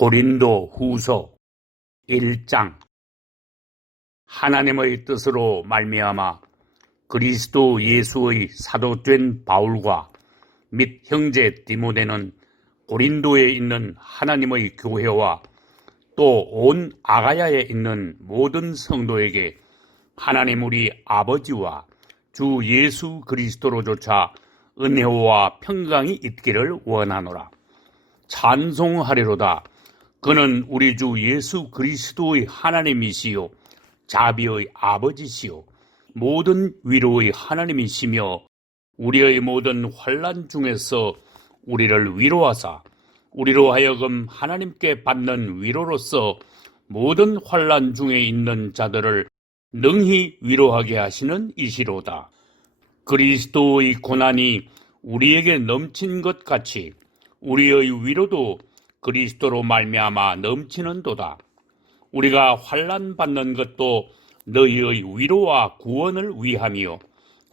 고린도 후서 1장. 하나님의 뜻으로 말미암아 그리스도 예수의 사도된 바울과 및 형제 디모데는 고린도에 있는 하나님의 교회와 또 온 아가야에 있는 모든 성도에게 하나님 우리 아버지와 주 예수 그리스도로조차 은혜와 평강이 있기를 원하노라. 찬송하리로다. 그는 우리 주 예수 그리스도의 하나님이시요 자비의 아버지시요 모든 위로의 하나님이시며 우리의 모든 환난 중에서 우리를 위로하사 우리로 하여금 하나님께 받는 위로로서 모든 환난 중에 있는 자들을 능히 위로하게 하시는 이시로다. 그리스도의 고난이 우리에게 넘친 것 같이 우리의 위로도 그리스도로 말미암아 넘치는도다. 우리가 환난 받는 것도 너희의 위로와 구원을 위함이요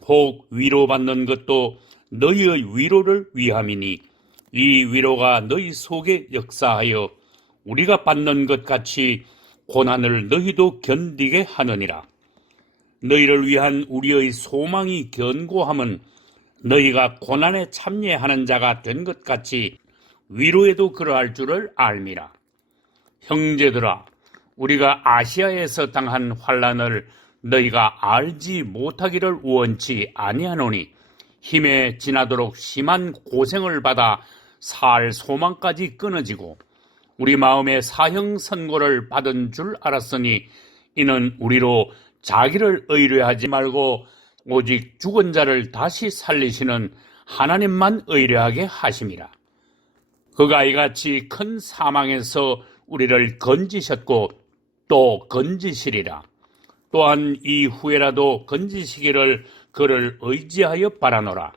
혹 위로받는 것도 너희의 위로를 위함이니 이 위로가 너희 속에 역사하여 우리가 받는 것 같이 고난을 너희도 견디게 하느니라. 너희를 위한 우리의 소망이 견고함은 너희가 고난에 참여하는 자가 된 것 같이 위로에도 그러할 줄을 알미라. 형제들아, 우리가 아시아에서 당한 환난을 너희가 알지 못하기를 원치 아니하노니 힘에 지나도록 심한 고생을 받아 살 소망까지 끊어지고 우리 마음에 사형 선고를 받은 줄 알았으니 이는 우리로 자기를 의뢰하지 말고 오직 죽은 자를 다시 살리시는 하나님만 의뢰하게 하심이라. 그가 이같이 큰 사망에서 우리를 건지셨고 또 건지시리라. 또한 이후에라도 건지시기를 그를 의지하여 바라노라.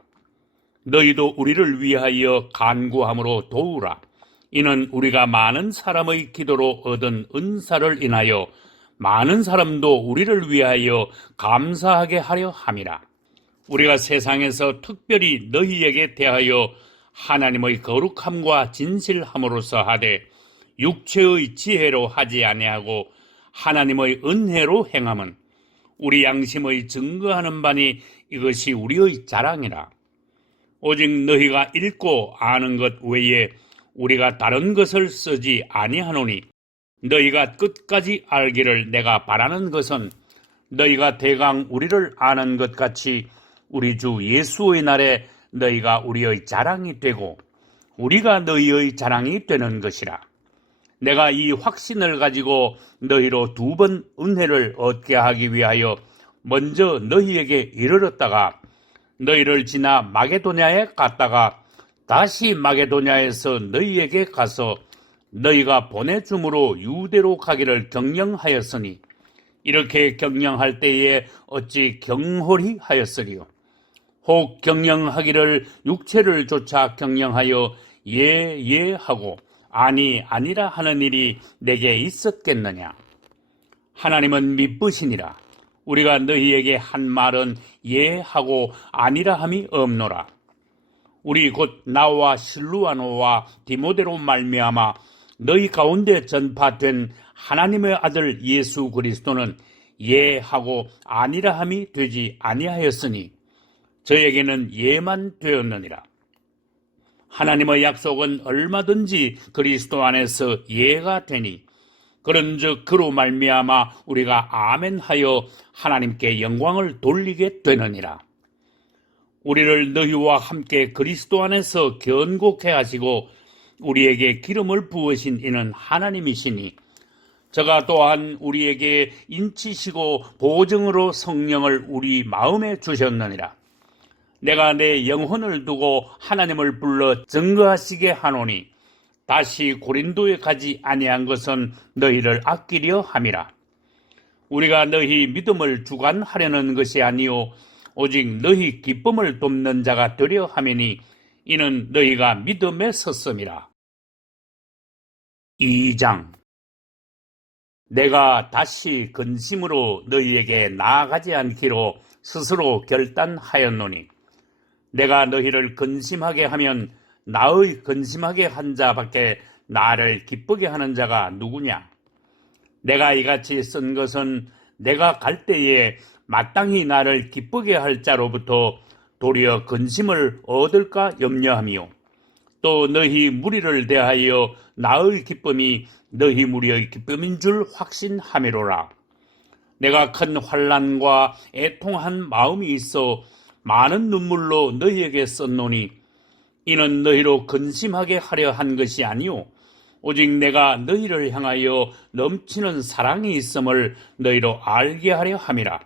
너희도 우리를 위하여 간구함으로 도우라. 이는 우리가 많은 사람의 기도로 얻은 은사를 인하여 많은 사람도 우리를 위하여 감사하게 하려 함이라. 우리가 세상에서 특별히 너희에게 대하여 하나님의 거룩함과 진실함으로써 하되 육체의 지혜로 하지 아니하고 하나님의 은혜로 행함은 우리 양심의 증거하는 바니 이것이 우리의 자랑이라. 오직 너희가 읽고 아는 것 외에 우리가 다른 것을 쓰지 아니하노니 너희가 끝까지 알기를 내가 바라는 것은 너희가 대강 우리를 아는 것 같이 우리 주 예수의 날에 너희가 우리의 자랑이 되고 우리가 너희의 자랑이 되는 것이라. 내가 이 확신을 가지고 너희로 2번 은혜를 얻게 하기 위하여 먼저 너희에게 이르렀다가 너희를 지나 마게도냐에 갔다가 다시 마게도냐에서 너희에게 가서 너희가 보내줌으로 유대로 가기를 경영하였으니 이렇게 경영할 때에 어찌 경홀히 하였으리요. 혹 경영하기를 육체를 쫓아 경영하여 예 하고 아니 아니라 하는 일이 내게 있었겠느냐. 하나님은 미쁘시니라. 우리가 너희에게 한 말은 예 하고 아니라 함이 없노라. 우리 곧 나와 실루아노와 디모데로 말미암아 너희 가운데 전파된 하나님의 아들 예수 그리스도는 예 하고 아니라 함이 되지 아니하였으니 저에게는 예만 되었느니라. 하나님의 약속은 얼마든지 그리스도 안에서 예가 되니 그런즉 그로 말미암아 우리가 아멘하여 하나님께 영광을 돌리게 되느니라. 우리를 너희와 함께 그리스도 안에서 견고케 하시고 우리에게 기름을 부으신 이는 하나님이시니 저가 또한 우리에게 인치시고 보증으로 성령을 우리 마음에 주셨느니라. 내가 내 영혼을 두고 하나님을 불러 증거하시게 하노니 다시 고린도에 가지 아니한 것은 너희를 아끼려 함이라. 우리가 너희 믿음을 주관하려는 것이 아니요 오직 너희 기쁨을 돕는 자가 되려 함이니 이는 너희가 믿음에 섰음이라. 2장. 내가 다시 근심으로 너희에게 나아가지 않기로 스스로 결단하였노니 내가 너희를 근심하게 하면 나의 근심하게 한 자밖에 나를 기쁘게 하는 자가 누구냐? 내가 이같이 쓴 것은 내가 갈 때에 마땅히 나를 기쁘게 할 자로부터 도리어 근심을 얻을까 염려하며, 또 너희 무리를 대하여 나의 기쁨이 너희 무리의 기쁨인 줄 확신함이로라. 내가 큰 환난과 애통한 마음이 있어 많은 눈물로 너희에게 썼노니, 이는 너희로 근심하게 하려 한 것이 아니오 오직 내가 너희를 향하여 넘치는 사랑이 있음을 너희로 알게 하려 함이라.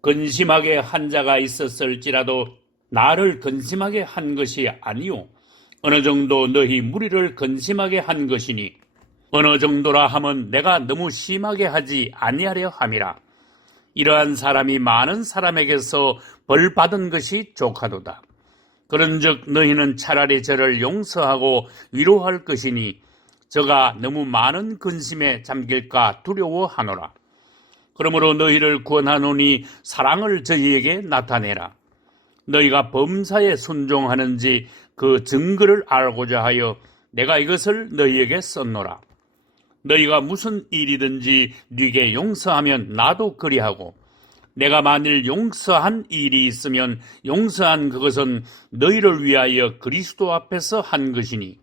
근심하게 한 자가 있었을지라도 나를 근심하게 한 것이 아니오 어느 정도 너희 무리를 근심하게 한 것이니, 어느 정도라 함은 내가 너무 심하게 하지 아니하려 함이라. 이러한 사람이 많은 사람에게서 벌 받은 것이 족하도다. 그런즉 너희는 차라리 저를 용서하고 위로할 것이니 저가 너무 많은 근심에 잠길까 두려워하노라. 그러므로 너희를 구원하노니 사랑을 저희에게 나타내라. 너희가 범사에 순종하는지 그 증거를 알고자 하여 내가 이것을 너희에게 썼노라. 너희가 무슨 일이든지 네게 용서하면 나도 그리하고, 내가 만일 용서한 일이 있으면 용서한 그것은 너희를 위하여 그리스도 앞에서 한 것이니,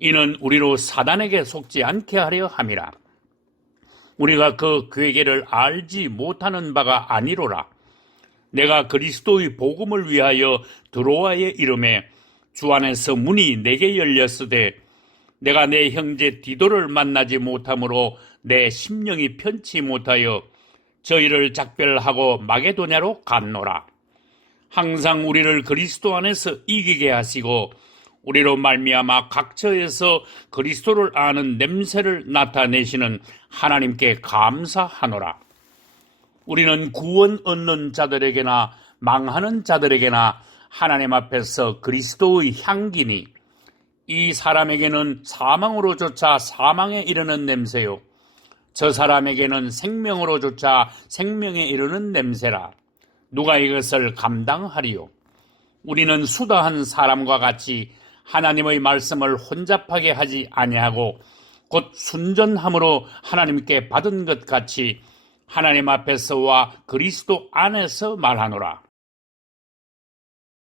이는 우리로 사단에게 속지 않게 하려 함이라. 우리가 그 괴계를 알지 못하는 바가 아니로라. 내가 그리스도의 복음을 위하여 드로아에 이르매 주 안에서 문이 내게 열렸으되, 내가 내 형제 디도를 만나지 못하므로 내 심령이 편치 못하여 저희를 작별하고 마게도냐로 갔노라. 항상 우리를 그리스도 안에서 이기게 하시고 우리로 말미암아 각처에서 그리스도를 아는 냄새를 나타내시는 하나님께 감사하노라. 우리는 구원 얻는 자들에게나 망하는 자들에게나 하나님 앞에서 그리스도의 향기니, 이 사람에게는 사망으로조차 사망에 이르는 냄새요 저 사람에게는 생명으로조차 생명에 이르는 냄새라. 누가 이것을 감당하리요? 우리는 수다한 사람과 같이 하나님의 말씀을 혼잡하게 하지 아니하고 곧 순전함으로 하나님께 받은 것 같이 하나님 앞에서와 그리스도 안에서 말하노라.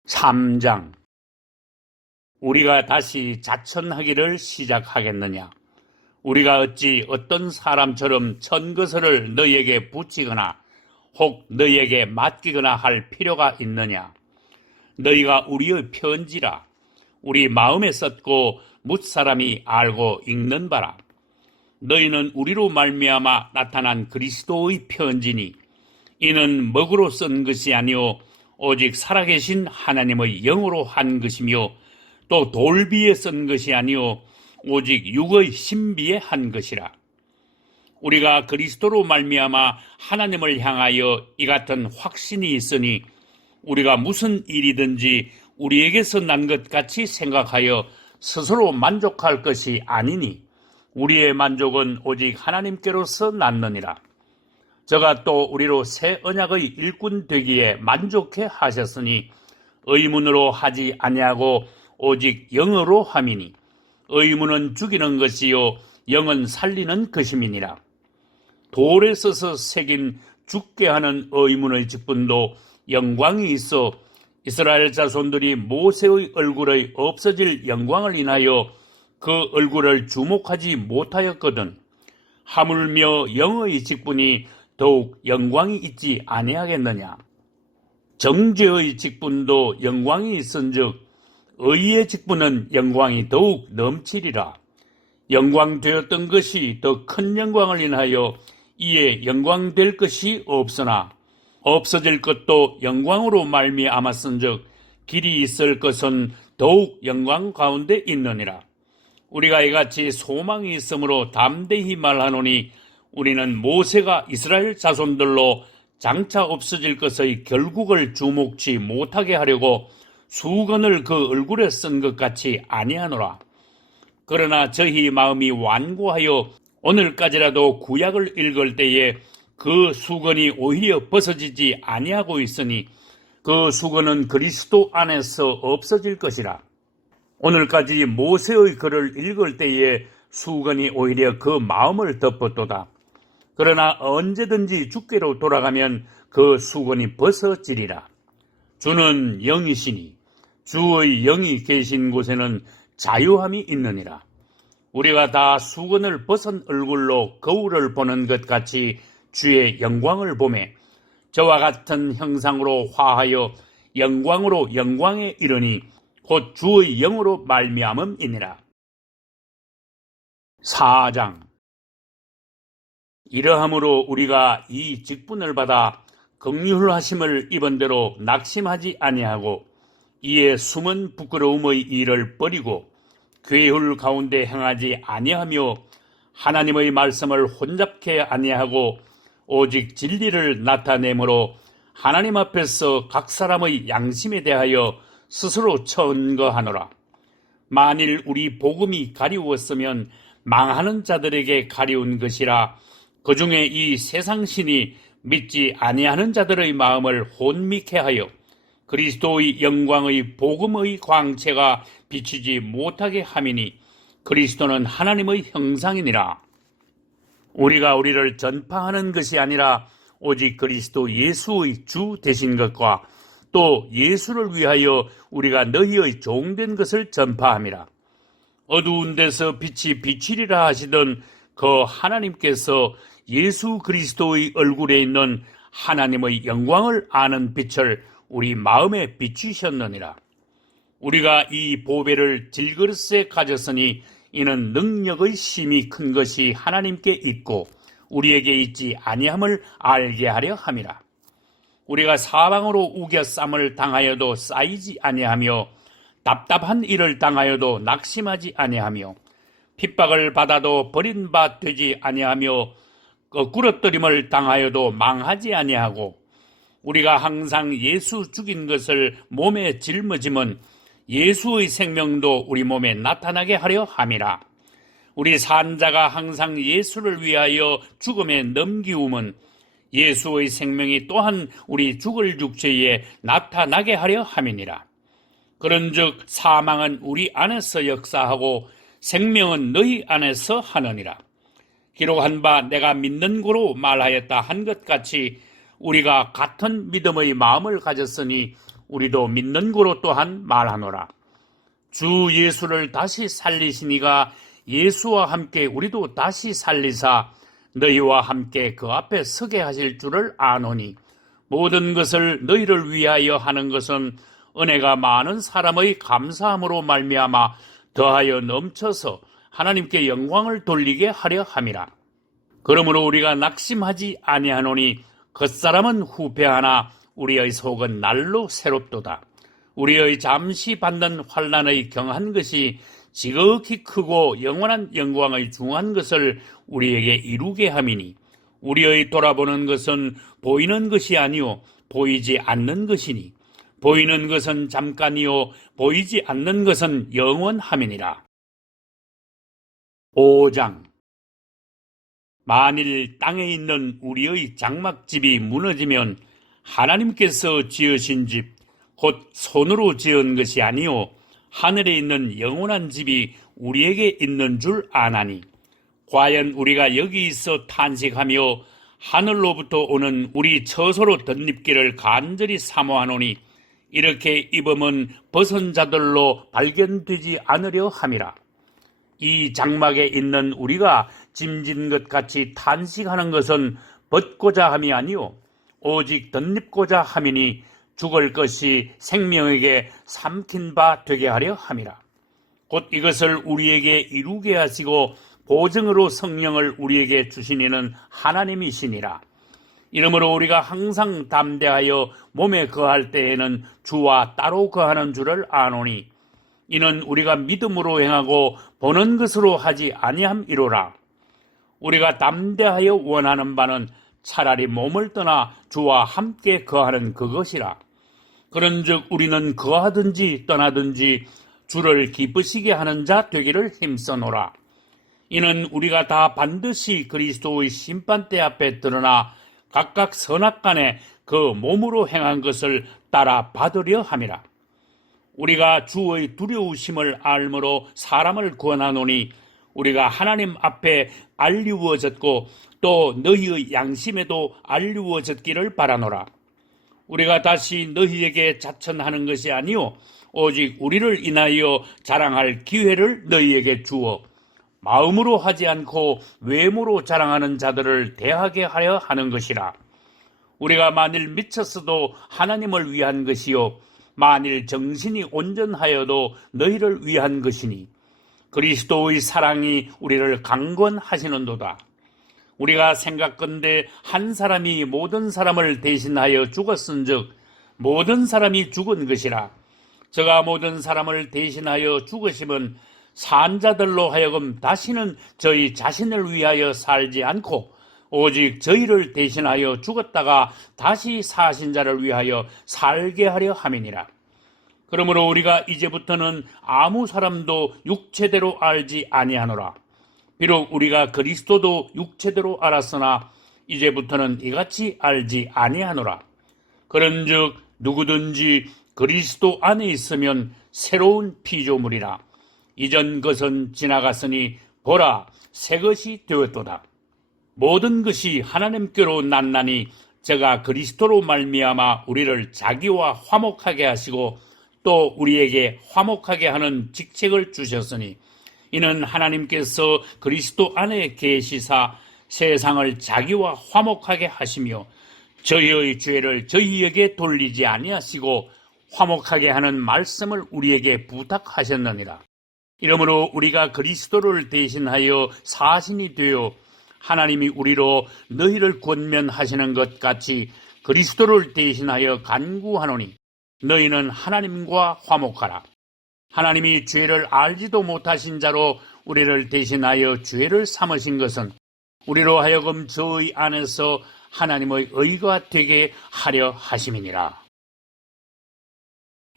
3장. 우리가 다시 자천하기를 시작하겠느냐? 우리가 어찌 어떤 사람처럼 천거설을 너희에게 붙이거나 혹 너희에게 맡기거나 할 필요가 있느냐? 너희가 우리의 편지라. 우리 마음에 썼고 뭇사람이 알고 읽는 바라. 너희는 우리로 말미암아 나타난 그리스도의 편지니, 이는 먹으로 쓴 것이 아니요 오직 살아계신 하나님의 영으로 한 것이며, 또 돌비에 쓴 것이 아니요 오직 육의 신비에 한 것이라. 우리가 그리스도로 말미암아 하나님을 향하여 이 같은 확신이 있으니, 우리가 무슨 일이든지 우리에게서 난 것 같이 생각하여 스스로 만족할 것이 아니니, 우리의 만족은 오직 하나님께로서 났느니라. 저가 또 우리로 새 언약의 일꾼 되기에 만족해 하셨으니, 의문으로 하지 아니하고 오직 영으로 함이니, 의문은 죽이는 것이요 영은 살리는 것임이니라. 돌에 써서 새긴 죽게 하는 의문의 직분도 영광이 있어 이스라엘 자손들이 모세의 얼굴의 없어질 영광을 인하여 그 얼굴을 주목하지 못하였거든, 하물며 영의 직분이 더욱 영광이 있지 아니하겠느냐? 정죄의 직분도 영광이 있은즉 의의 직분은 영광이 더욱 넘치리라. 영광되었던 것이 더 큰 영광을 인하여 이에 영광될 것이 없으나, 없어질 것도 영광으로 말미암았은즉 길이 있을 것은 더욱 영광 가운데 있느니라. 우리가 이같이 소망이 있으므로 담대히 말하노니, 우리는 모세가 이스라엘 자손들로 장차 없어질 것의 결국을 주목치 못하게 하려고 수건을 그 얼굴에 쓴 것 같이 아니하노라. 그러나 저희 마음이 완고하여 오늘까지라도 구약을 읽을 때에 그 수건이 오히려 벗어지지 아니하고 있으니, 그 수건은 그리스도 안에서 없어질 것이라. 오늘까지 모세의 글을 읽을 때에 수건이 오히려 그 마음을 덮었도다. 그러나 언제든지 주께로 돌아가면 그 수건이 벗어지리라. 주는 영이시니 주의 영이 계신 곳에는 자유함이 있느니라. 우리가 다 수건을 벗은 얼굴로 거울을 보는 것 같이 주의 영광을 보매 저와 같은 형상으로 화하여 영광으로 영광에 이르니 곧 주의 영으로 말미암음이니라. 4장. 이러함으로 우리가 이 직분을 받아 긍휼하심을 입은 대로 낙심하지 아니하고 이에 숨은 부끄러움의 일을 버리고 괴울 가운데 행하지 아니하며 하나님의 말씀을 혼잡케 아니하고 오직 진리를 나타내므로 하나님 앞에서 각 사람의 양심에 대하여 스스로 천거하노라. 만일 우리 복음이 가리웠으면 망하는 자들에게 가리운 것이라. 그 중에 이 세상신이 믿지 아니하는 자들의 마음을 혼미케 하여 그리스도의 영광의 복음의 광채가 비치지 못하게 함이니 그리스도는 하나님의 형상이니라. 우리가 우리를 전파하는 것이 아니라 오직 그리스도 예수의 주 되신 것과 또 예수를 위하여 우리가 너희의 종된 것을 전파함이라. 어두운 데서 빛이 비치리라 하시던 그 하나님께서 예수 그리스도의 얼굴에 있는 하나님의 영광을 아는 빛을 우리 마음에 비추셨느니라. 우리가 이 보배를 질그릇에 가졌으니 이는 능력의 힘이 큰 것이 하나님께 있고 우리에게 있지 아니함을 알게 하려 함이라. 우리가 사방으로 우겨쌈을 당하여도 쌓이지 아니하며 답답한 일을 당하여도 낙심하지 아니하며 핍박을 받아도 버린 바 되지 아니하며 꿇어뜨림을 당하여도 망하지 아니하고 우리가 항상 예수 죽인 것을 몸에 짊어짐은 예수의 생명도 우리 몸에 나타나게 하려 함이라. 우리 산자가 항상 예수를 위하여 죽음에 넘기움은 예수의 생명이 또한 우리 죽을 육체에 나타나게 하려 함이니라. 그런즉 사망은 우리 안에서 역사하고 생명은 너희 안에서 하느니라. 기록한 바 내가 믿는 고로 말하였다 한 것 같이 우리가 같은 믿음의 마음을 가졌으니 우리도 믿는 고로 또한 말하노라. 주 예수를 다시 살리시니가 예수와 함께 우리도 다시 살리사 너희와 함께 그 앞에 서게 하실 줄을 아노니 모든 것을 너희를 위하여 하는 것은 은혜가 많은 사람의 감사함으로 말미암아 더하여 넘쳐서 하나님께 영광을 돌리게 하려 함이라. 그러므로 우리가 낙심하지 아니하노니 겉사람은 후패하나 우리의 속은 날로 새롭도다. 우리의 잠시 받는 환난의 경한 것이 지극히 크고 영원한 영광의 중한 것을 우리에게 이루게 함이니 우리의 돌아보는 것은 보이는 것이 아니요 보이지 않는 것이니 보이는 것은 잠깐이요 보이지 않는 것은 영원함이니라. 5장. 만일 땅에 있는 우리의 장막집이 무너지면 하나님께서 지으신 집 곧 손으로 지은 것이 아니요 하늘에 있는 영원한 집이 우리에게 있는 줄 아나니 과연 우리가 여기 있어 탄식하며 하늘로부터 오는 우리 처소로 덧입기를 간절히 사모하노니 이렇게 입음은 벗은 자들로 발견되지 않으려 함이라. 이 장막에 있는 우리가 짐진 것 같이 탄식하는 것은 벗고자 함이 아니요 오직 덧입고자 함이니 죽을 것이 생명에게 삼킨 바 되게 하려 함이라. 곧 이것을 우리에게 이루게 하시고 보증으로 성령을 우리에게 주시니는 하나님이시니라. 이러므로 우리가 항상 담대하여 몸에 거할 때에는 주와 따로 거하는 줄을 아노니 이는 우리가 믿음으로 행하고 보는 것으로 하지 아니함이로라. 우리가 담대하여 원하는 바는 차라리 몸을 떠나 주와 함께 거하는 그것이라. 그런즉 우리는 거하든지 떠나든지 주를 기쁘시게 하는 자 되기를 힘써노라. 이는 우리가 다 반드시 그리스도의 심판대 앞에 드러나 각각 선악간에 그 몸으로 행한 것을 따라 받으려 함이라. 우리가 주의 두려우심을 알므로 사람을 구원하노니 우리가 하나님 앞에 알리워졌고 또 너희의 양심에도 알리워졌기를 바라노라. 우리가 다시 너희에게 자천하는 것이 아니요 오직 우리를 인하여 자랑할 기회를 너희에게 주어 마음으로 하지 않고 외모로 자랑하는 자들을 대하게 하려 하는 것이라. 우리가 만일 미쳤어도 하나님을 위한 것이요 만일 정신이 온전하여도 너희를 위한 것이니 그리스도의 사랑이 우리를 강권하시는도다. 우리가 생각건대 한 사람이 모든 사람을 대신하여 죽었은즉 모든 사람이 죽은 것이라. 저가 모든 사람을 대신하여 죽으심은 산자들로 하여금 다시는 저희 자신을 위하여 살지 않고 오직 저희를 대신하여 죽었다가 다시 사신 자를 위하여 살게 하려 함이니라. 그러므로 우리가 이제부터는 아무 사람도 육체대로 알지 아니하노라. 비록 우리가 그리스도도 육체대로 알았으나 이제부터는 이같이 알지 아니하노라. 그런즉 누구든지 그리스도 안에 있으면 새로운 피조물이라. 이전 것은 지나갔으니 보라 새 것이 되었도다. 모든 것이 하나님께로 났나니 저가 그리스도로 말미암아 우리를 자기와 화목하게 하시고 또 우리에게 화목하게 하는 직책을 주셨으니 이는 하나님께서 그리스도 안에 계시사 세상을 자기와 화목하게 하시며 저희의 죄를 저희에게 돌리지 아니하시고 화목하게 하는 말씀을 우리에게 부탁하셨느니라. 이러므로 우리가 그리스도를 대신하여 사신이 되어 하나님이 우리로 너희를 권면하시는 것 같이 그리스도를 대신하여 간구하노니 너희는 하나님과 화목하라. 하나님이 죄를 알지도 못하신 자로 우리를 대신하여 죄를 삼으신 것은 우리로 하여금 저의 안에서 하나님의 의가 되게 하려 하심이니라.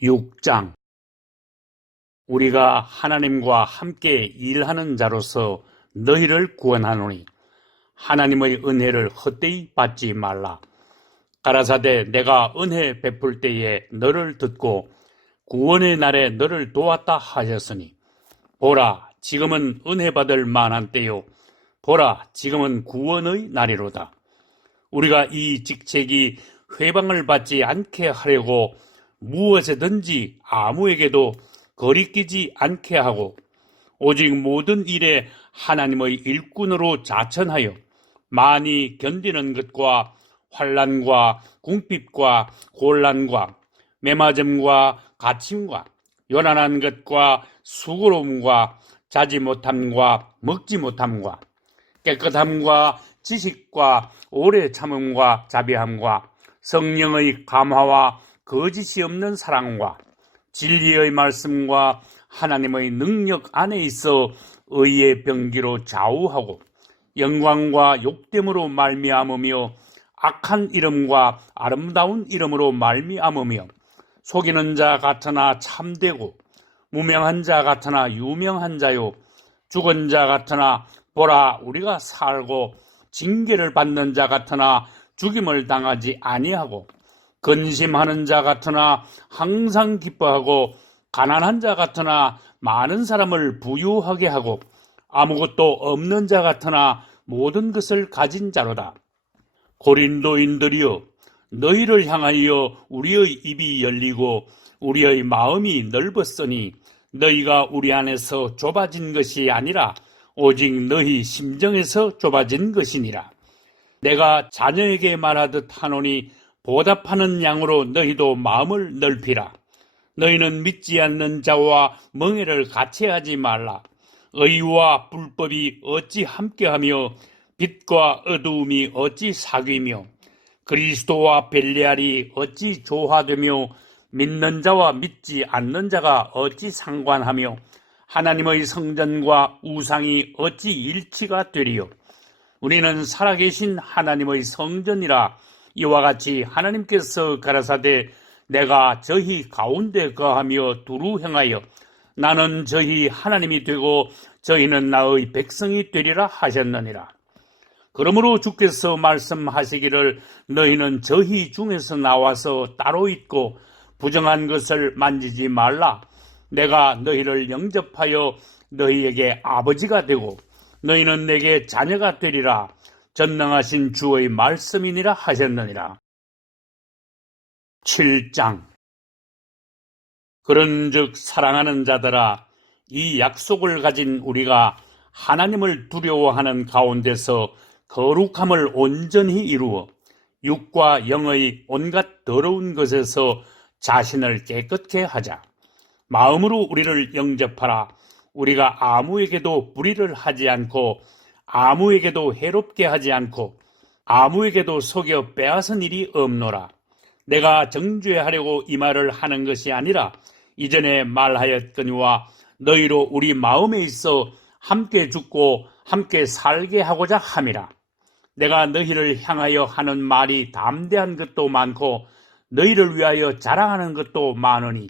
6장. 우리가 하나님과 함께 일하는 자로서 너희를 구원하노니 하나님의 은혜를 헛되이 받지 말라. 가라사대 내가 은혜 베풀 때에 너를 듣고 구원의 날에 너를 도왔다 하셨으니 보라 지금은 은혜 받을 만한 때요 보라 지금은 구원의 날이로다. 우리가 이 직책이 회방을 받지 않게 하려고 무엇에든지 아무에게도 거리끼지 않게 하고 오직 모든 일에 하나님의 일꾼으로 자천하여 많이 견디는 것과 환난과 궁핍과 곤란과 매맞음과 갇힘과 요란한 것과 수고로움과 자지 못함과 먹지 못함과 깨끗함과 지식과 오래 참음과 자비함과 성령의 감화와 거짓이 없는 사랑과 진리의 말씀과 하나님의 능력 안에 있어 의의 병기로 좌우하고 영광과 욕됨으로 말미암으며 악한 이름과 아름다운 이름으로 말미암으며 속이는 자 같으나 참되고 무명한 자 같으나 유명한 자요 죽은 자 같으나 보라 우리가 살고 징계를 받는 자 같으나 죽임을 당하지 아니하고 근심하는 자 같으나 항상 기뻐하고 가난한 자 같으나 많은 사람을 부유하게 하고 아무것도 없는 자 같으나 모든 것을 가진 자로다. 고린도인들이여 너희를 향하여 우리의 입이 열리고 우리의 마음이 넓었으니 너희가 우리 안에서 좁아진 것이 아니라 오직 너희 심정에서 좁아진 것이니라. 내가 자녀에게 말하듯 하노니 보답하는 양으로 너희도 마음을 넓히라. 너희는 믿지 않는 자와 멍에를 같이 하지 말라. 의와 불법이 어찌 함께하며 빛과 어두움이 어찌 사귀며 그리스도와 벨레알이 어찌 조화되며 믿는 자와 믿지 않는 자가 어찌 상관하며 하나님의 성전과 우상이 어찌 일치가 되리요. 우리는 살아계신 하나님의 성전이라. 이와 같이 하나님께서 가라사대 내가 저희 가운데 거하며 두루 행하여 나는 저희 하나님이 되고 저희는 나의 백성이 되리라 하셨느니라. 그러므로 주께서 말씀하시기를 너희는 저희 중에서 나와서 따로 있고 부정한 것을 만지지 말라. 내가 너희를 영접하여 너희에게 아버지가 되고 너희는 내게 자녀가 되리라. 전능하신 주의 말씀이니라 하셨느니라. 7장. 그런즉 사랑하는 자들아, 이 약속을 가진 우리가 하나님을 두려워하는 가운데서 거룩함을 온전히 이루어 육과 영의 온갖 더러운 것에서 자신을 깨끗게 하자. 마음으로 우리를 영접하라. 우리가 아무에게도 불의를 하지 않고 아무에게도 해롭게 하지 않고 아무에게도 속여 빼앗은 일이 없노라. 내가 정죄하려고 이 말을 하는 것이 아니라 이전에 말하였거니와 너희로 우리 마음에 있어 함께 죽고 함께 살게 하고자 함이라. 내가 너희를 향하여 하는 말이 담대한 것도 많고 너희를 위하여 자랑하는 것도 많으니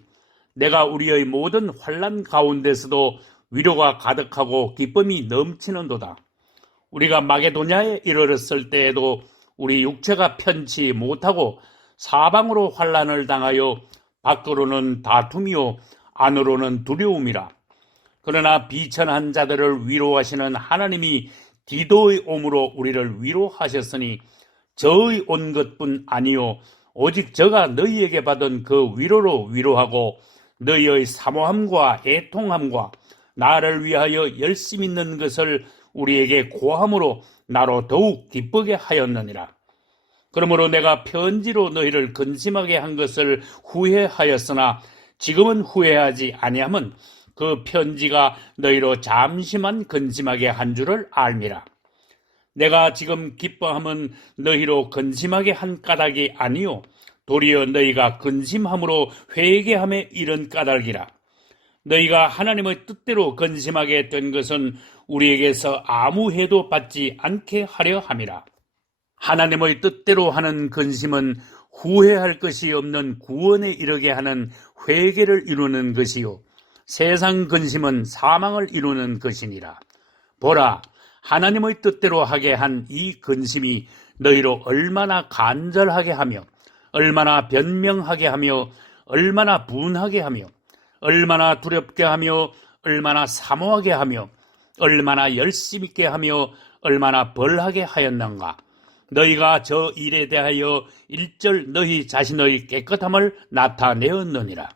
내가 우리의 모든 환난 가운데서도 위로가 가득하고 기쁨이 넘치는도다. 우리가 마게도냐에 이르렀을 때에도 우리 육체가 편치 못하고 사방으로 환난을 당하여 밖으로는 다툼이요 안으로는 두려움이라. 그러나 비천한 자들을 위로하시는 하나님이 디도의 옴으로 우리를 위로하셨으니 저의 온 것뿐 아니요 오직 저가 너희에게 받은 그 위로로 위로하고 너희의 사모함과 애통함과 나를 위하여 열심 있는 것을 우리에게 고함으로 나로 더욱 기쁘게 하였느니라. 그러므로 내가 편지로 너희를 근심하게 한 것을 후회하였으나 지금은 후회하지 아니함은 그 편지가 너희로 잠시만 근심하게 한 줄을 알미라. 내가 지금 기뻐함은 너희로 근심하게 한 까닭이 아니요 도리어 너희가 근심함으로 회개함에 이른 까닭이라. 너희가 하나님의 뜻대로 근심하게 된 것은 우리에게서 아무 해도 받지 않게 하려 함이라. 하나님의 뜻대로 하는 근심은 후회할 것이 없는 구원에 이르게 하는 회개를 이루는 것이요 세상 근심은 사망을 이루는 것이니라. 보라, 하나님의 뜻대로 하게 한 이 근심이 너희로 얼마나 간절하게 하며 얼마나 변명하게 하며 얼마나 분하게 하며 얼마나 두렵게 하며 얼마나 사모하게 하며 얼마나 열심 있게 하며 얼마나 벌하게 하였는가. 너희가 저 일에 대하여 일절 너희 자신의 깨끗함을 나타내었느니라.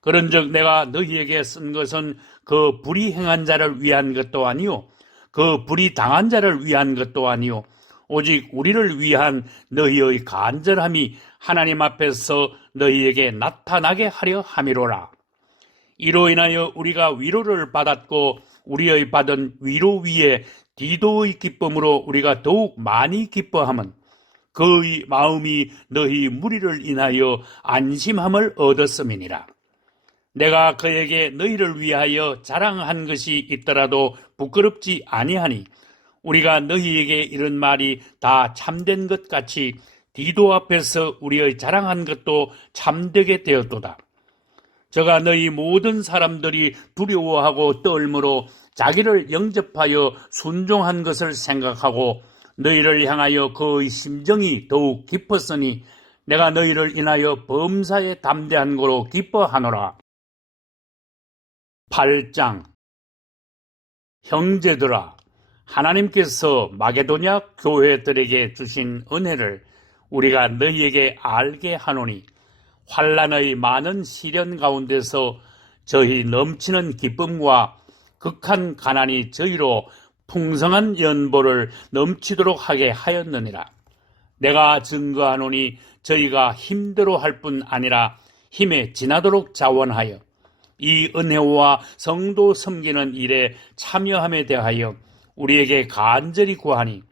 그런즉 내가 너희에게 쓴 것은 그 불의 행한 자를 위한 것도 아니요 그 불의 당한 자를 위한 것도 아니요 오직 우리를 위한 너희의 간절함이 하나님 앞에서 너희에게 나타나게 하려 함이로라. 이로 인하여 우리가 위로를 받았고 우리의 받은 위로 위에 디도의 기쁨으로 우리가 더욱 많이 기뻐함은 그의 마음이 너희 무리를 인하여 안심함을 얻었음이니라. 내가 그에게 너희를 위하여 자랑한 것이 있더라도 부끄럽지 아니하니 우리가 너희에게 이런 말이 다 참된 것 같이 디도 앞에서 우리의 자랑한 것도 참되게 되었도다. 저가 너희 모든 사람들이 두려워하고 떨므로 자기를 영접하여 순종한 것을 생각하고 너희를 향하여 그의 심정이 더욱 깊었으니 내가 너희를 인하여 범사에 담대한 거로 기뻐하노라. 8장. 형제들아, 하나님께서 마게도냐 교회들에게 주신 은혜를 우리가 너희에게 알게 하노니 환난의 많은 시련 가운데서 저희 넘치는 기쁨과 극한 가난이 저희로 풍성한 연보를 넘치도록 하게 하였느니라. 내가 증거하노니 저희가 힘대로 할 뿐 아니라 힘에 지나도록 자원하여 이 은혜와 성도 섬기는 일에 참여함에 대하여 우리에게 간절히 구하니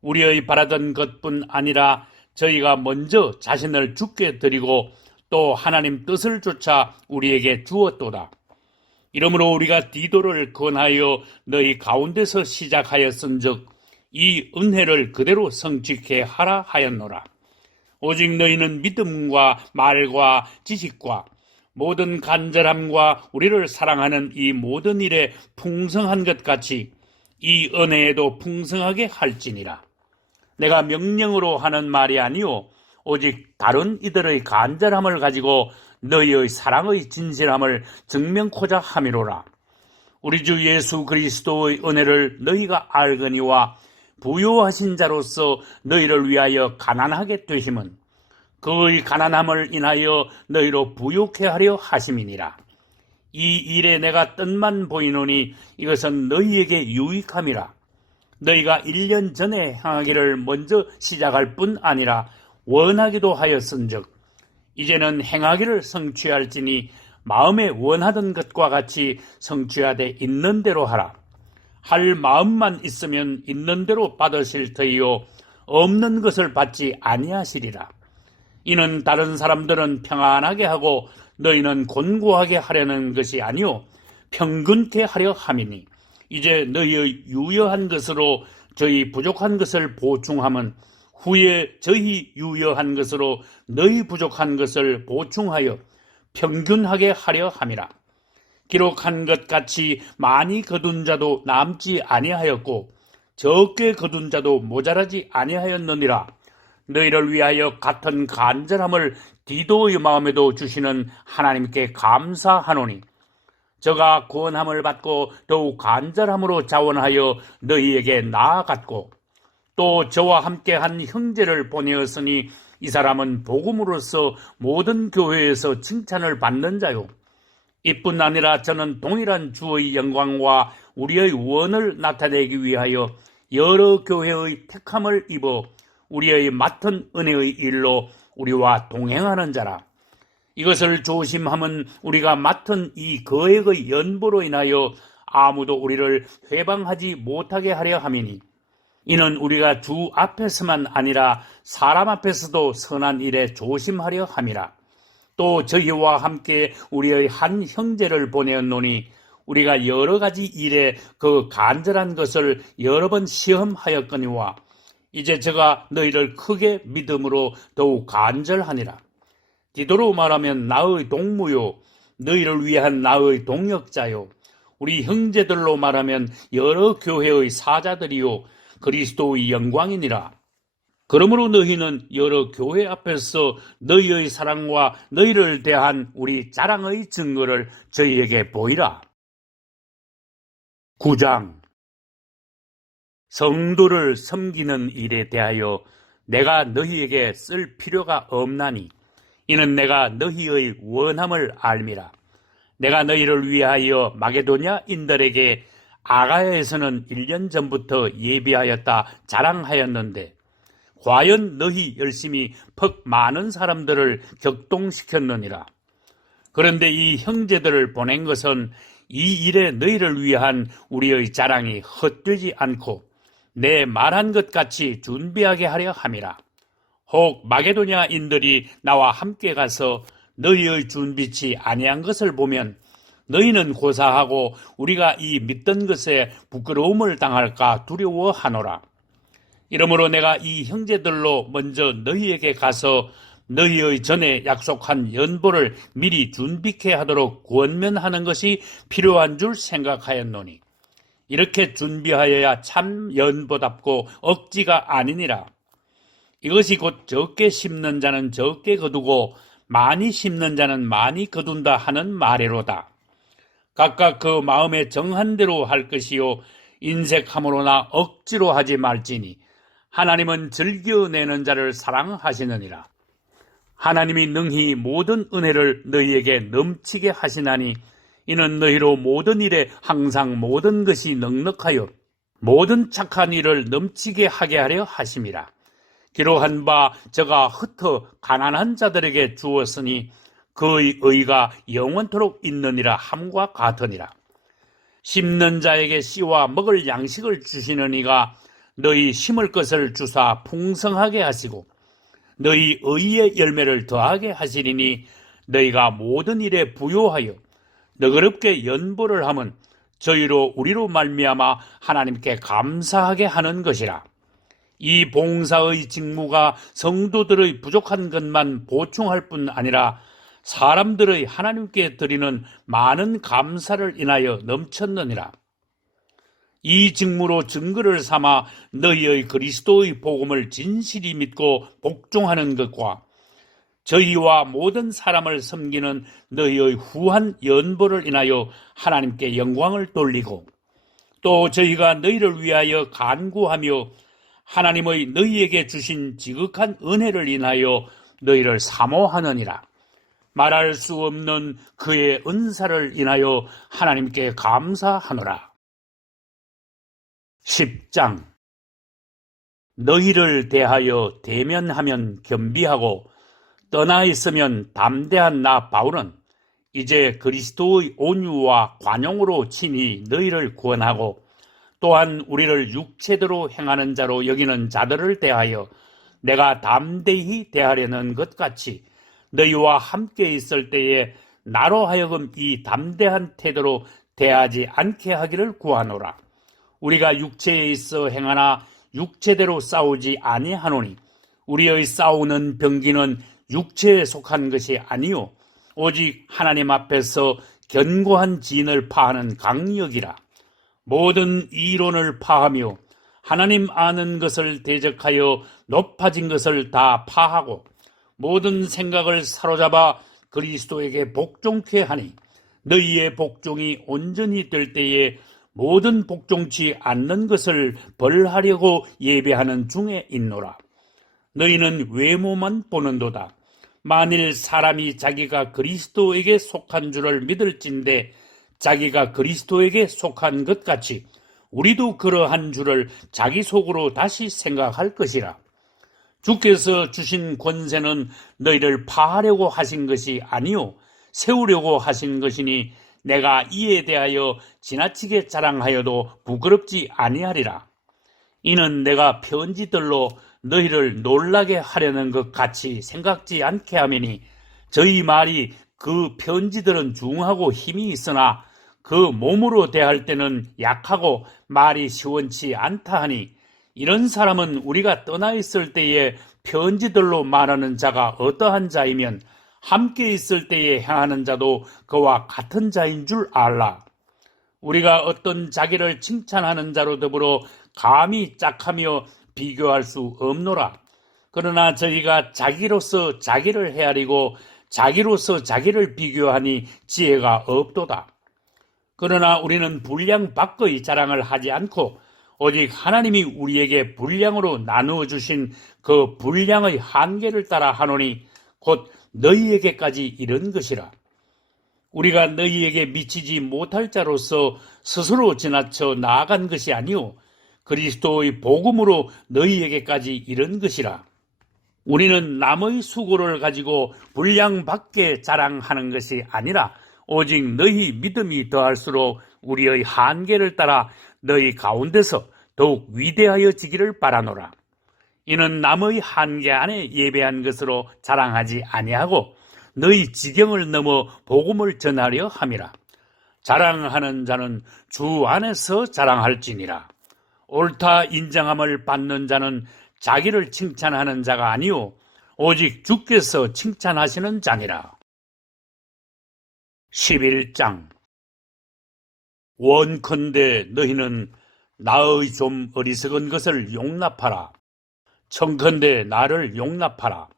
우리의 바라던 것뿐 아니라 저희가 먼저 자신을 주께 드리고 또 하나님 뜻을 쫓아 우리에게 주었도다. 이러므로 우리가 디도를 권하여 너희 가운데서 시작하였은즉 이 은혜를 그대로 성취케 하라 하였노라. 오직 너희는 믿음과 말과 지식과 모든 간절함과 우리를 사랑하는 이 모든 일에 풍성한 것 같이 이 은혜에도 풍성하게 할지니라. 내가 명령으로 하는 말이 아니요 오직 다른 이들의 간절함을 가지고 너희의 사랑의 진실함을 증명코자 함이로라. 우리 주 예수 그리스도의 은혜를 너희가 알거니와 부요하신 자로서 너희를 위하여 가난하게 되심은 그의 가난함을 인하여 너희로 부요케 하려 하심이니라. 이 일에 내가 뜻만 보이노니 이것은 너희에게 유익함이라. 너희가 1년 전에 행하기를 먼저 시작할 뿐 아니라 원하기도 하였은즉 이제는 행하기를 성취할지니 마음에 원하던 것과 같이 성취하되 있는 대로 하라. 할 마음만 있으면 있는 대로 받으실 터이요 없는 것을 받지 아니하시리라. 이는 다른 사람들은 평안하게 하고 너희는 곤고하게 하려는 것이 아니요 평균케 하려 함이니 이제 너희의 유여한 것으로 저희 부족한 것을 보충함은 후에 저희 유여한 것으로 너희 부족한 것을 보충하여 평균하게 하려 함이라. 기록한 것 같이 많이 거둔 자도 남지 아니하였고 적게 거둔 자도 모자라지 아니하였느니라. 너희를 위하여 같은 간절함을 디도의 마음에도 주시는 하나님께 감사하노니 저가 구원함을 받고 더욱 간절함으로 자원하여 너희에게 나아갔고 또 저와 함께한 형제를 보내었으니 이 사람은 복음으로서 모든 교회에서 칭찬을 받는 자요 이뿐 아니라 저는 동일한 주의 영광과 우리의 원을 나타내기 위하여 여러 교회의 택함을 입어 우리의 맡은 은혜의 일로 우리와 동행하는 자라. 이것을 조심함은 우리가 맡은 이 거액의 연보로 인하여 아무도 우리를 회방하지 못하게 하려 함이니 이는 우리가 주 앞에서만 아니라 사람 앞에서도 선한 일에 조심하려 함이라. 또 저희와 함께 우리의 한 형제를 보내었노니 우리가 여러 가지 일에 그 간절한 것을 여러 번 시험하였거니와 이제 저가 너희를 크게 믿음으로 더욱 간절하니라. 디도로 말하면 나의 동무요 너희를 위한 나의 동역자요 우리 형제들로 말하면 여러 교회의 사자들이요 그리스도의 영광이니라. 그러므로 너희는 여러 교회 앞에서 너희의 사랑과 너희를 대한 우리 자랑의 증거를 저희에게 보이라. 9장 성도를 섬기는 일에 대하여 내가 너희에게 쓸 필요가 없나니 이는 내가 너희의 원함을 알미라. 내가 너희를 위하여 마게도냐인들에게 아가야에서는 1년 전부터 예비하였다 자랑하였는데 과연 너희 열심히 퍽 많은 사람들을 격동시켰느니라. 그런데 이 형제들을 보낸 것은 이 일에 너희를 위한 우리의 자랑이 헛되지 않고 내 말한 것 같이 준비하게 하려 함이라. 혹 마게도냐인들이 나와 함께 가서 너희의 준비치 아니한 것을 보면 너희는 고사하고 우리가 이 믿던 것에 부끄러움을 당할까 두려워하노라. 이러므로 내가 이 형제들로 먼저 너희에게 가서 너희의 전에 약속한 연보를 미리 준비케 하도록 권면하는 것이 필요한 줄 생각하였노니 이렇게 준비하여야 참 연보답고 억지가 아니니라. 이것이 곧 적게 심는 자는 적게 거두고 많이 심는 자는 많이 거둔다 하는 말이로다. 각각 그 마음에 정한 대로 할 것이요 인색함으로나 억지로 하지 말지니 하나님은 즐겨내는 자를 사랑하시느니라. 하나님이 능히 모든 은혜를 너희에게 넘치게 하시나니 이는 너희로 모든 일에 항상 모든 것이 넉넉하여 모든 착한 일을 넘치게 하게 하려 하심이라. 기록한 바 저가 흩어 가난한 자들에게 주었으니 그의 의가 영원토록 있느니라 함과 같으니라. 심는 자에게 씨와 먹을 양식을 주시는 이가 너희 심을 것을 주사 풍성하게 하시고 너희 의의 열매를 더하게 하시리니 너희가 모든 일에 부요하여 너그럽게 연보를 하면 저희로 우리로 말미암아 하나님께 감사하게 하는 것이라. 이 봉사의 직무가 성도들의 부족한 것만 보충할 뿐 아니라 사람들의 하나님께 드리는 많은 감사를 인하여 넘쳤느니라. 이 직무로 증거를 삼아 너희의 그리스도의 복음을 진실히 믿고 복종하는 것과 저희와 모든 사람을 섬기는 너희의 후한 연보를 인하여 하나님께 영광을 돌리고, 또 저희가 너희를 위하여 간구하며 하나님의 너희에게 주신 지극한 은혜를 인하여 너희를 사모하느니라. 말할 수 없는 그의 은사를 인하여 하나님께 감사하노라. 10장. 너희를 대하여 대면하면 겸비하고 떠나 있으면 담대한 나 바울은 이제 그리스도의 온유와 관용으로 친히 너희를 구원하고, 또한 우리를 육체대로 행하는 자로 여기는 자들을 대하여 내가 담대히 대하려는 것 같이 너희와 함께 있을 때에 나로 하여금 이 담대한 태도로 대하지 않게 하기를 구하노라. 우리가 육체에 있어 행하나 육체대로 싸우지 아니하노니 우리의 싸우는 병기는 육체에 속한 것이 아니요 오직 하나님 앞에서 견고한 진을 파하는 강력이라. 모든 이론을 파하며 하나님 아는 것을 대적하여 높아진 것을 다 파하고 모든 생각을 사로잡아 그리스도에게 복종케 하니 너희의 복종이 온전히 될 때에 모든 복종치 않는 것을 벌하려고 예배하는 중에 있노라. 너희는 외모만 보는도다. 만일 사람이 자기가 그리스도에게 속한 줄을 믿을진대 자기가 그리스도에게 속한 것 같이 우리도 그러한 줄을 자기 속으로 다시 생각할 것이라. 주께서 주신 권세는 너희를 파하려고 하신 것이 아니요 세우려고 하신 것이니 내가 이에 대하여 지나치게 자랑하여도 부끄럽지 아니하리라. 이는 내가 편지들로 너희를 놀라게 하려는 것 같이 생각지 않게 하매니 저희 말이 그 편지들은 중하고 힘이 있으나 그 몸으로 대할 때는 약하고 말이 시원치 않다 하니 이런 사람은 우리가 떠나 있을 때에 편지들로 말하는 자가 어떠한 자이면 함께 있을 때에 행하는 자도 그와 같은 자인 줄 알라. 우리가 어떤 자기를 칭찬하는 자로 더불어 감히 짝하며 비교할 수 없노라. 그러나 저희가 자기로서 자기를 헤아리고 자기로서 자기를 비교하니 지혜가 없도다. 그러나 우리는 분량 밖의 자랑을 하지 않고 오직 하나님이 우리에게 분량으로 나누어 주신 그 분량의 한계를 따라 하노니 곧 너희에게까지 이른 것이라. 우리가 너희에게 미치지 못할 자로서 스스로 지나쳐 나아간 것이 아니오 그리스도의 복음으로 너희에게까지 이른 것이라. 우리는 남의 수고를 가지고 분량 밖에 자랑하는 것이 아니라 오직 너희 믿음이 더할수록 우리의 한계를 따라 너희 가운데서 더욱 위대하여지기를 바라노라. 이는 남의 한계 안에 예배한 것으로 자랑하지 아니하고 너희 지경을 넘어 복음을 전하려 함이라. 자랑하는 자는 주 안에서 자랑할지니라. 옳다 인정함을 받는 자는 자기를 칭찬하는 자가 아니오 오직 주께서 칭찬하시는 자니라. 11장. 원컨대 너희는 나의 좀 어리석은 것을 용납하라. 청컨대 나를 용납하라.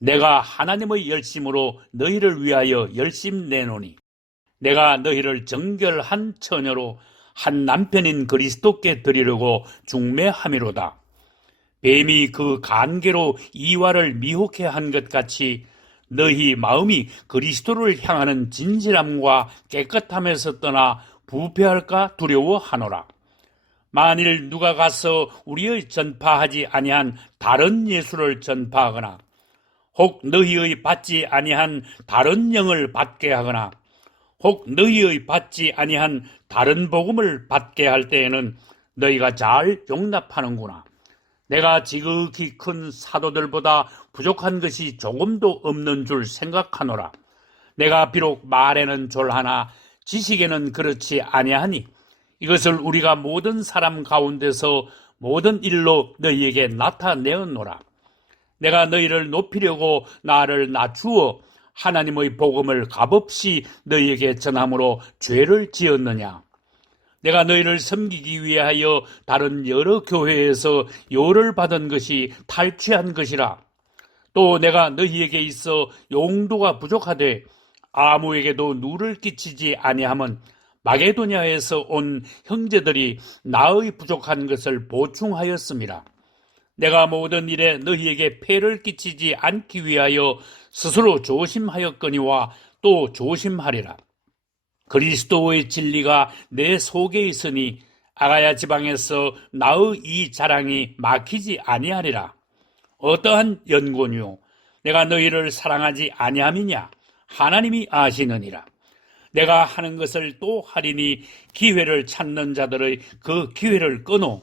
내가 하나님의 열심으로 너희를 위하여 열심 내노니 내가 너희를 정결한 처녀로 한 남편인 그리스도께 드리려고 중매함이로다. 뱀이 그 간계로 이와를 미혹해 한 것 같이 너희 마음이 그리스도를 향하는 진실함과 깨끗함에서 떠나 부패할까 두려워하노라. 만일 누가 가서 우리의 전파하지 아니한 다른 예수를 전파하거나 혹 너희의 받지 아니한 다른 영을 받게 하거나 혹 너희의 받지 아니한 다른 복음을 받게 할 때에는 너희가 잘 용납하는구나. 내가 지극히 큰 사도들보다 부족한 것이 조금도 없는 줄 생각하노라. 내가 비록 말에는 졸하나 지식에는 그렇지 아니하니 이것을 우리가 모든 사람 가운데서 모든 일로 너희에게 나타내었노라. 내가 너희를 높이려고 나를 낮추어 하나님의 복음을 값없이 너희에게 전함으로 죄를 지었느냐? 내가 너희를 섬기기 위하여 다른 여러 교회에서 요를 받은 것이 탈취한 것이라. 또 내가 너희에게 있어 용도가 부족하되 아무에게도 누를 끼치지 아니함은 마게도냐에서 온 형제들이 나의 부족한 것을 보충하였음이라. 내가 모든 일에 너희에게 폐를 끼치지 않기 위하여 스스로 조심하였거니와 또 조심하리라. 그리스도의 진리가 내 속에 있으니 아가야 지방에서 나의 이 자랑이 막히지 아니하리라. 어떠한 연고뇨? 내가 너희를 사랑하지 아니함이냐? 하나님이 아시느니라. 내가 하는 것을 또 하리니 기회를 찾는 자들의 그 기회를 끊어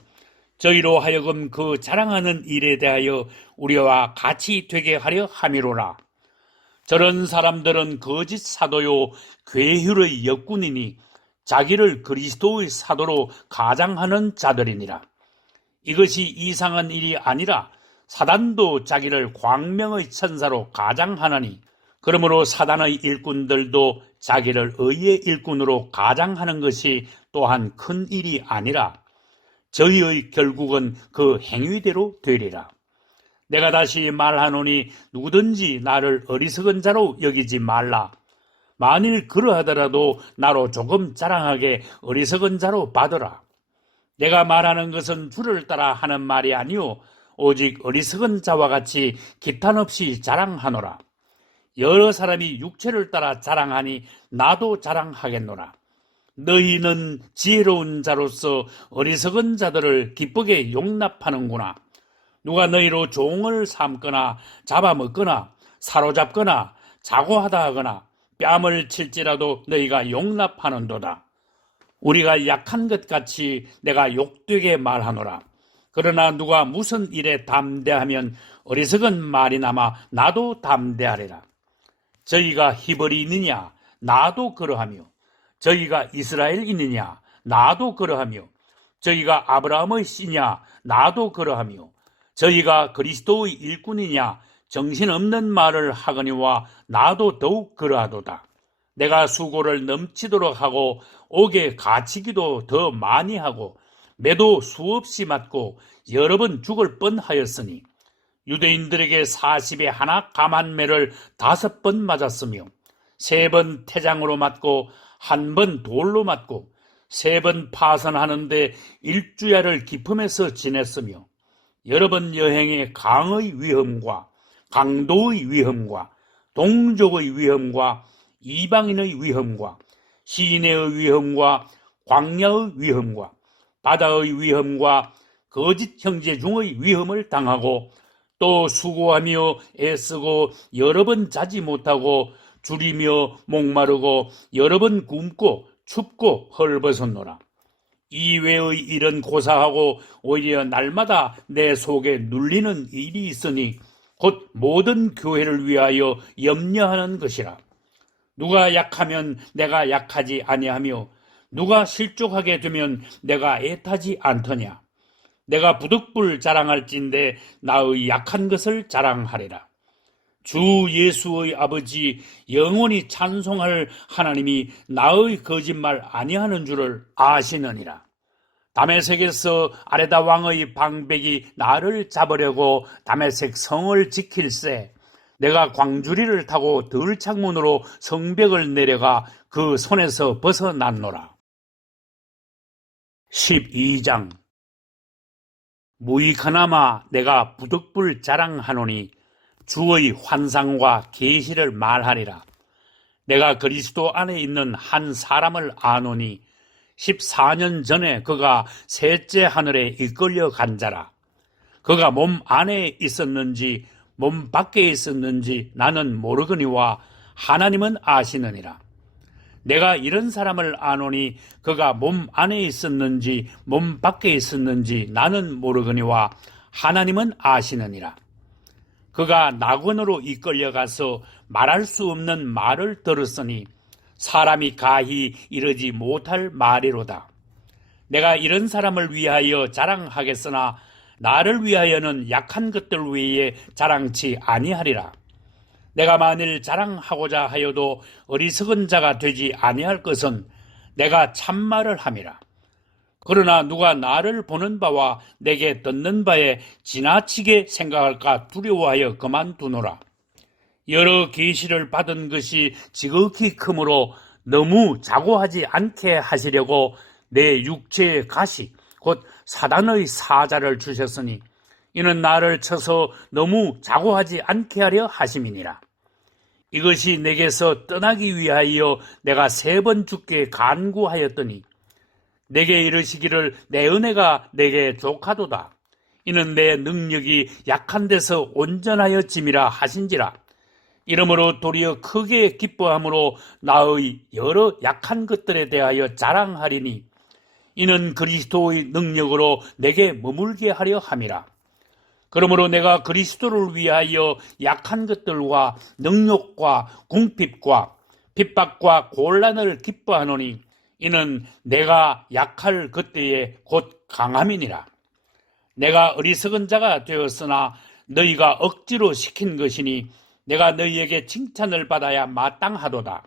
저희로 하여금 그 자랑하는 일에 대하여 우리와 같이 되게 하려 함이로라. 저런 사람들은 거짓 사도요 괴휼의 역군이니 자기를 그리스도의 사도로 가장하는 자들이니라. 이것이 이상한 일이 아니라 사단도 자기를 광명의 천사로 가장하나니 그러므로 사단의 일꾼들도 자기를 의의 일꾼으로 가장하는 것이 또한 큰 일이 아니라 저희의 결국은 그 행위대로 되리라. 내가 다시 말하노니 누구든지 나를 어리석은 자로 여기지 말라. 만일 그러하더라도 나로 조금 자랑하게 어리석은 자로 받으라. 내가 말하는 것은 주를 따라 하는 말이 아니오 오직 어리석은 자와 같이 기탄 없이 자랑하노라. 여러 사람이 육체를 따라 자랑하니 나도 자랑하겠노라. 너희는 지혜로운 자로서 어리석은 자들을 기쁘게 용납하는구나. 누가 너희로 종을 삼거나 잡아먹거나 사로잡거나 자고하다 하거나 뺨을 칠지라도 너희가 용납하는도다. 우리가 약한 것 같이 내가 욕되게 말하노라. 그러나 누가 무슨 일에 담대하면 어리석은 말이나마 나도 담대하리라. 저희가 히브리인이냐? 나도 그러하며 저희가 이스라엘인이냐? 나도 그러하며 저희가 아브라함의 씨냐? 나도 그러하며 저희가 그리스도의 일꾼이냐? 정신없는 말을 하거니와 나도 더욱 그러하도다. 내가 수고를 넘치도록 하고 옥에 갇히기도 더 많이 하고 매도 수없이 맞고 여러 번 죽을 뻔하였으니 유대인들에게 40에 하나 감한매를 5번 맞았으며 3번 태장으로 맞고 1번 돌로 맞고 3번 파선하는데 1주야를 기품에서 지냈으며 여러 번 여행에 강의 위험과 강도의 위험과 동족의 위험과 이방인의 위험과 시내의 위험과 광야의 위험과 바다의 위험과 거짓 형제 중의 위험을 당하고 또 수고하며 애쓰고 여러 번 자지 못하고 줄이며 목마르고 여러 번 굶고 춥고 헐벗었노라. 이외의 일은 고사하고 오히려 날마다 내 속에 눌리는 일이 있으니 곧 모든 교회를 위하여 염려하는 것이라. 누가 약하면 내가 약하지 아니하며 누가 실족하게 되면 내가 애타지 않더냐. 내가 부득불 자랑할진대 나의 약한 것을 자랑하리라. 주 예수의 아버지 영원히 찬송할 하나님이 나의 거짓말 아니하는 줄을 아시느니라. 다메섹에서 아레다 왕의 방백이 나를 잡으려고 다메섹 성을 지킬세 내가 광주리를 타고 들창문으로 성벽을 내려가 그 손에서 벗어났노라. 12장 무익하나마 내가 부득불 자랑하노니 주의 환상과 계시를 말하리라. 내가 그리스도 안에 있는 한 사람을 아노니 14년 전에 그가 셋째 하늘에 이끌려 간 자라. 그가 몸 안에 있었는지 몸 밖에 있었는지 나는 모르거니와 하나님은 아시느니라. 내가 이런 사람을 아노니 그가 몸 안에 있었는지 몸 밖에 있었는지 나는 모르거니와 하나님은 아시느니라. 그가 낙원으로 이끌려가서 말할 수 없는 말을 들었으니 사람이 가히 이르지 못할 말이로다. 내가 이런 사람을 위하여 자랑하겠으나 나를 위하여는 약한 것들 외에 자랑치 아니하리라. 내가 만일 자랑하고자 하여도 어리석은 자가 되지 아니할 것은 내가 참말을 함이라. 그러나 누가 나를 보는 바와 내게 듣는 바에 지나치게 생각할까 두려워하여 그만두노라. 여러 계시를 받은 것이 지극히 크므로 너무 자고하지 않게 하시려고 내 육체의 가시 곧 사단의 사자를 주셨으니 이는 나를 쳐서 너무 자고하지 않게 하려 하심이니라. 이것이 내게서 떠나기 위하여 내가 3번 주께 간구하였더니 내게 이르시기를 내 은혜가 내게 족하도다. 이는 내 능력이 약한 데서 온전하여짐이라 하신지라. 이러므로 도리어 크게 기뻐함으로 나의 여러 약한 것들에 대하여 자랑하리니 이는 그리스도의 능력으로 내게 머물게 하려 함이라. 그러므로 내가 그리스도를 위하여 약한 것들과 능욕과 궁핍과 핍박과 곤란을 기뻐하노니 이는 내가 약할 그때에 곧 강함이니라. 내가 어리석은 자가 되었으나 너희가 억지로 시킨 것이니 내가 너희에게 칭찬을 받아야 마땅하도다.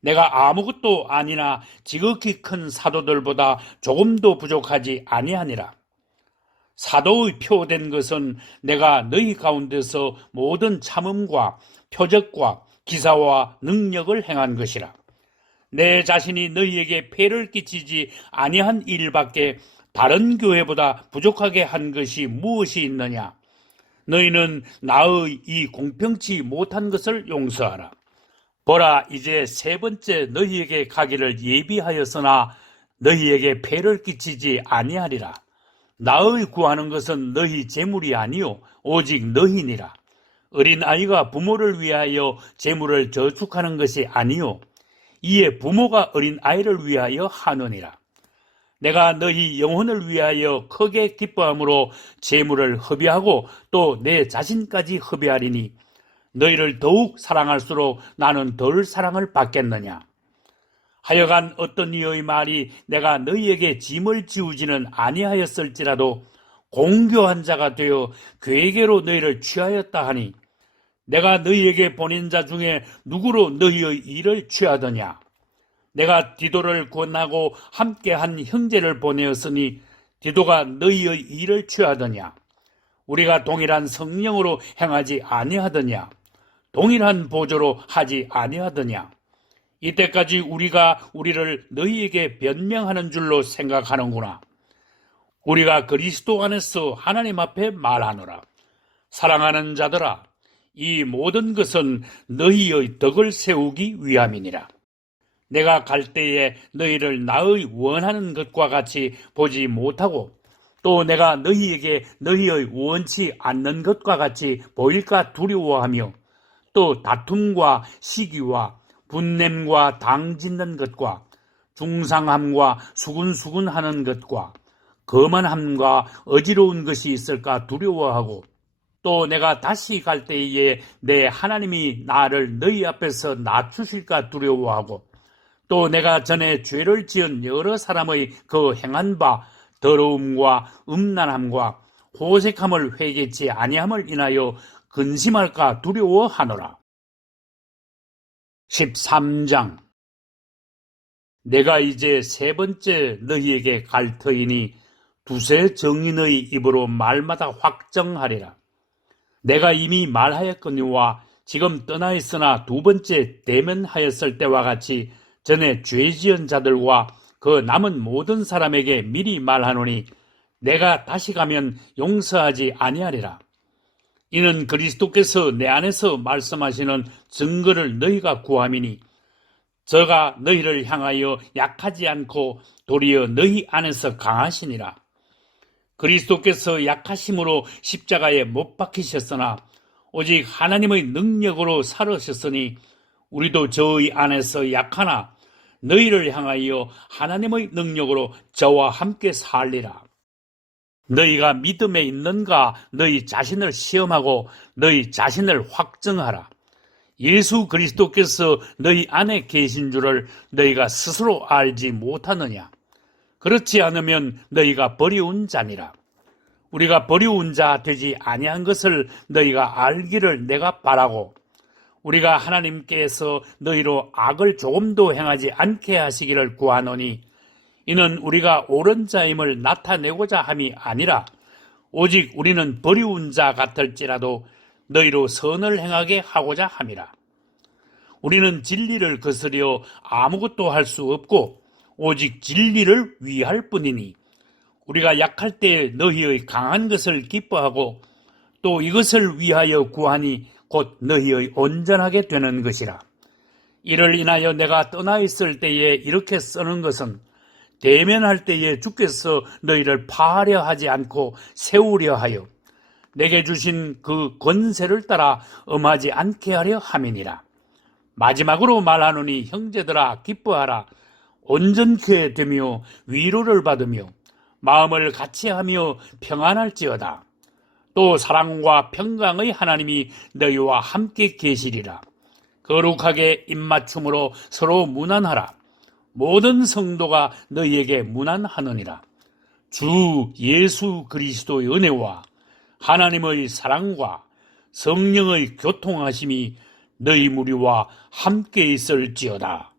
내가 아무것도 아니나 지극히 큰 사도들보다 조금도 부족하지 아니하니라. 사도의 표된 것은 내가 너희 가운데서 모든 참음과 표적과 기사와 능력을 행한 것이라. 내 자신이 너희에게 폐를 끼치지 아니한 일밖에 다른 교회보다 부족하게 한 것이 무엇이 있느냐? 너희는 나의 이 공평치 못한 것을 용서하라. 보라, 이제 3번째 너희에게 가기를 예비하였으나 너희에게 폐를 끼치지 아니하리라. 나의 구하는 것은 너희 재물이 아니요 오직 너희니라. 어린아이가 부모를 위하여 재물을 저축하는 것이 아니요 이에 부모가 어린아이를 위하여 하느니라. 내가 너희 영혼을 위하여 크게 기뻐함으로 재물을 허비하고 또 내 자신까지 허비하리니 너희를 더욱 사랑할수록 나는 덜 사랑을 받겠느냐. 하여간 어떤 이의 말이 내가 너희에게 짐을 지우지는 아니하였을지라도 공교한 자가 되어 괴계로 너희를 취하였다 하니 내가 너희에게 보낸 자 중에 누구로 너희의 일을 취하더냐. 내가 디도를 권하고 함께한 형제를 보내었으니 디도가 너희의 일을 취하더냐. 우리가 동일한 성령으로 행하지 아니하더냐. 동일한 보조로 하지 아니하더냐. 이때까지 우리가 우리를 너희에게 변명하는 줄로 생각하는구나. 우리가 그리스도 안에서 하나님 앞에 말하노라. 사랑하는 자들아, 이 모든 것은 너희의 덕을 세우기 위함이니라. 내가 갈 때에 너희를 나의 원하는 것과 같이 보지 못하고 또 내가 너희에게 너희의 원치 않는 것과 같이 보일까 두려워하며 또 다툼과 시기와 분냄과 당짓는 것과 중상함과 수군수군하는 것과 거만함과 어지러운 것이 있을까 두려워하고 또 내가 다시 갈 때에 내 하나님이 나를 너희 앞에서 낮추실까 두려워하고 또 내가 전에 죄를 지은 여러 사람의 그 행한 바 더러움과 음란함과 호색함을 회개치 아니함을 인하여 근심할까 두려워하노라. 13장. 내가 이제 3번째 너희에게 갈 터이니 두세 정인의 입으로 말마다 확정하리라. 내가 이미 말하였거니와 지금 떠나 있으나 2번째 대면하였을 때와 같이 전에 죄 지은 자들과 그 남은 모든 사람에게 미리 말하노니 내가 다시 가면 용서하지 아니하리라. 이는 그리스도께서 내 안에서 말씀하시는 증거를 너희가 구함이니 저가 너희를 향하여 약하지 않고 도리어 너희 안에서 강하시니라. 그리스도께서 약하심으로 십자가에 못 박히셨으나 오직 하나님의 능력으로 살으셨으니 우리도 저의 안에서 약하나 너희를 향하여 하나님의 능력으로 저와 함께 살리라. 너희가 믿음에 있는가 너희 자신을 시험하고 너희 자신을 확증하라. 예수 그리스도께서 너희 안에 계신 줄을 너희가 스스로 알지 못하느냐. 그렇지 않으면 너희가 버리운 자니라. 우리가 버리운 자 되지 아니한 것을 너희가 알기를 내가 바라고 우리가 하나님께서 너희로 악을 조금도 행하지 않게 하시기를 구하노니 이는 우리가 옳은 자임을 나타내고자 함이 아니라 오직 우리는 버리운 자 같을지라도 너희로 선을 행하게 하고자 함이라. 우리는 진리를 거스려 아무것도 할 수 없고 오직 진리를 위할 뿐이니 우리가 약할 때 너희의 강한 것을 기뻐하고 또 이것을 위하여 구하니 곧 너희의 온전하게 되는 것이라. 이를 인하여 내가 떠나 있을 때에 이렇게 쓰는 것은 대면할 때에 주께서 너희를 파하려 하지 않고 세우려 하여 내게 주신 그 권세를 따라 엄하지 않게 하려 함이니라. 마지막으로 말하노니 형제들아 기뻐하라. 온전케 되며 위로를 받으며 마음을 같이하며 평안할지어다. 또 사랑과 평강의 하나님이 너희와 함께 계시리라. 거룩하게 입맞춤으로 서로 문안하라. 모든 성도가 너희에게 문안하느니라. 주 예수 그리스도의 은혜와 하나님의 사랑과 성령의 교통하심이 너희 무리와 함께 있을지어다.